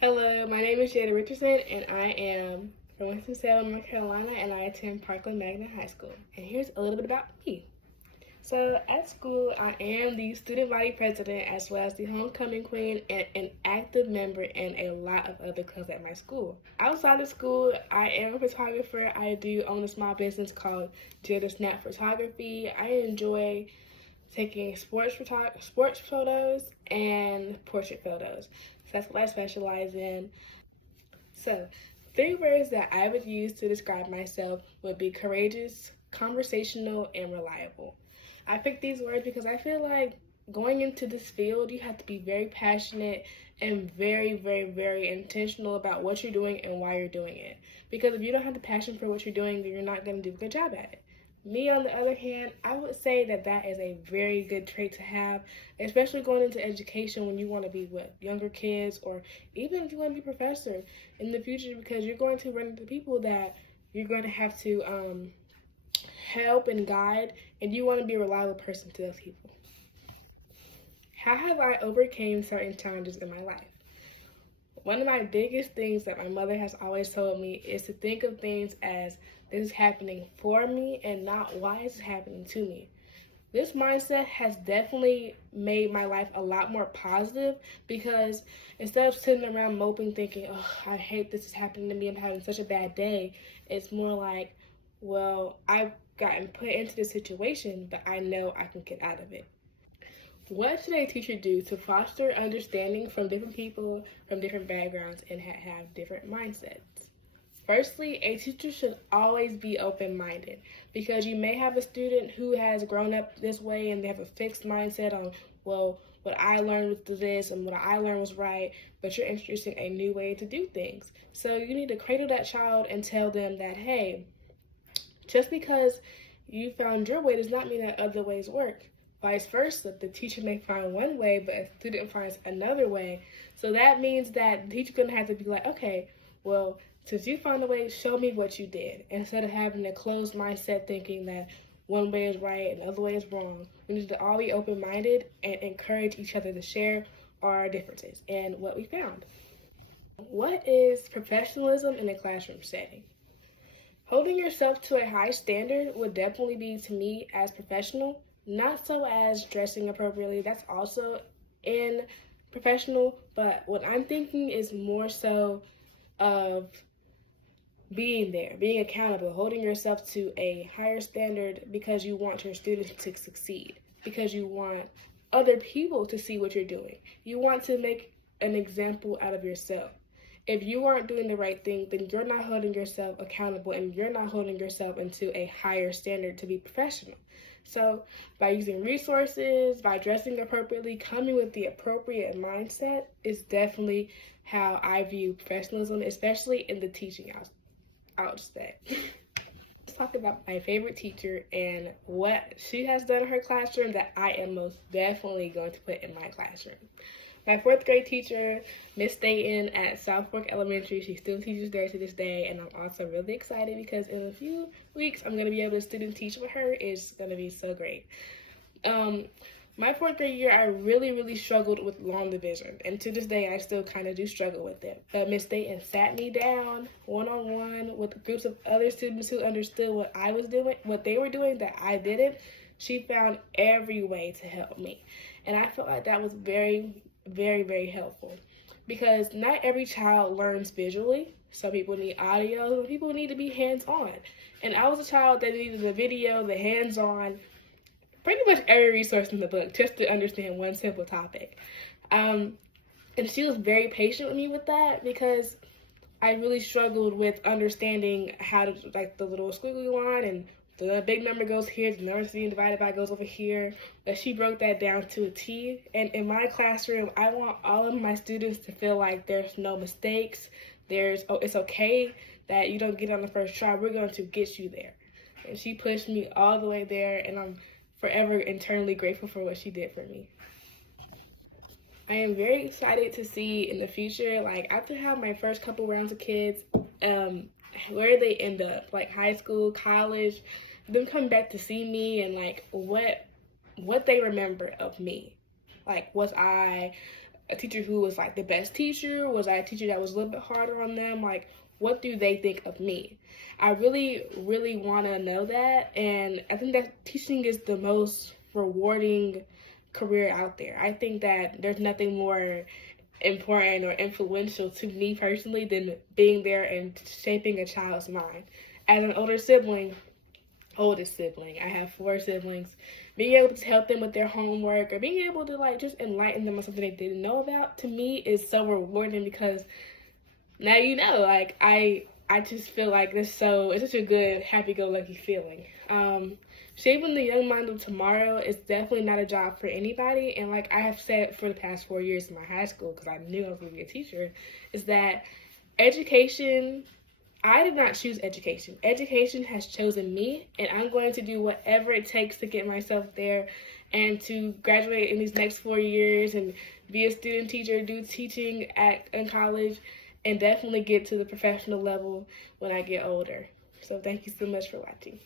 Hello, my name is Jada Richardson, and I am from Winston-Salem, North Carolina, and I attend Parkland Magna High School. And here's a little bit about me. So, at school, I am the student body president as well as the homecoming queen and an active member in a lot of other clubs at my school. Outside of school, I am a photographer. I do own a small business called Jada Snap Photography. I enjoy taking sports photos and portrait photos. So that's what I specialize in. So, three words that I would use to describe myself would be courageous, conversational, and reliable. I picked these words because I feel like going into this field, you have to be very passionate and very, very, very intentional about what you're doing and why you're doing it. Because if you don't have the passion for what you're doing, then you're not going to do a good job at it. Me, on the other hand, I would say that that is a very good trait to have, especially going into education when you want to be with younger kids, or even if you want to be a professor in the future, because you're going to run into people that you're going to have to help and guide, and you want to be a reliable person to those people. How have I overcame certain challenges in my life? One of my biggest things that my mother has always told me is to think of things as this is happening for me and not why it's happening to me. This mindset has definitely made my life a lot more positive, because instead of sitting around moping thinking, oh, I hate this is happening to me, I'm having such a bad day, it's more like, well, I've gotten put into this situation, but I know I can get out of it. What should a teacher do to foster understanding from different people from different backgrounds and have different mindsets? Firstly, a teacher should always be open-minded, because you may have a student who has grown up this way and they have a fixed mindset on, well, what I learned was this and what I learned was right, but you're introducing a new way to do things. So you need to cradle that child and tell them that, hey, just because you found your way does not mean that other ways work. Vice versa, the teacher may find one way, but a student finds another way. So that means that the teacher's gonna have to be like, okay, well, since you found a way, show me what you did. Instead of having a closed mindset thinking that one way is right and the other way is wrong. We need to all be open-minded and encourage each other to share our differences and what we found. What is professionalism in a classroom setting? Holding yourself to a high standard would definitely be, to me, as professional, not so as dressing appropriately. That's also in professional, but what I'm thinking is more so of being there, being accountable, holding yourself to a higher standard because you want your students to succeed, because you want other people to see what you're doing. You want to make an example out of yourself. If you aren't doing the right thing, then you're not holding yourself accountable and you're not holding yourself into a higher standard to be professional. So by using resources, by dressing appropriately, coming with the appropriate mindset is definitely how I view professionalism, especially in the teaching aspect. Let's talk about my favorite teacher and what she has done in her classroom that I am most definitely going to put in my classroom. My fourth grade teacher, Miss Staten at South Fork Elementary, she still teaches there to this day, and I'm also really excited because in a few weeks I'm going to be able to student teach with her. It's going to be so great. My fourth grade year, I really struggled with long division, and to this day I still kind of do struggle with it. But Miss Staten sat me down one-on-one with groups of other students who understood what I was doing, what they were doing that I didn't. She found every way to help me, and I felt like that was very helpful, because not every child learns visually. Some people need audio, some people need to be hands-on, and I was a child that needed the video, the hands-on, pretty much every resource in the book just to understand one simple topic. And she was very patient with me with that, because I really struggled with understanding how to, like, the little squiggly line and the big number goes here, the number being divided by goes over here. But she broke that down to a T. And in my classroom, I want all of my students to feel like there's no mistakes. It's okay that you don't get on the first try. We're going to get you there. And she pushed me all the way there, and I'm forever internally grateful for what she did for me. I am very excited to see in the future, like after I have my first couple rounds of kids, where they end up, like high school, college, them come back to see me and like what they remember of me. Like, was I a teacher who was like the best teacher? Was I a teacher that was a little bit harder on them? Like, what do they think of me? I really, really want to know that. And I think that teaching is the most rewarding career out there. I think that there's nothing more important or influential to me personally than being there and shaping a child's mind. As an oldest sibling, I have 4 siblings, being able to help them with their homework or being able to like just enlighten them on something they didn't know about, to me is so rewarding, because now you know, like I just feel like it's such a good happy-go-lucky feeling. Shaping the young mind of tomorrow is definitely not a job for anybody, and like I have said for the past 4 years in my high school, because I knew I was going to be a teacher, is that education, I did not choose education. Education has chosen me, and I'm going to do whatever it takes to get myself there and to graduate in these next 4 years and be a student teacher, do teaching in college, and definitely get to the professional level when I get older. So thank you so much for watching.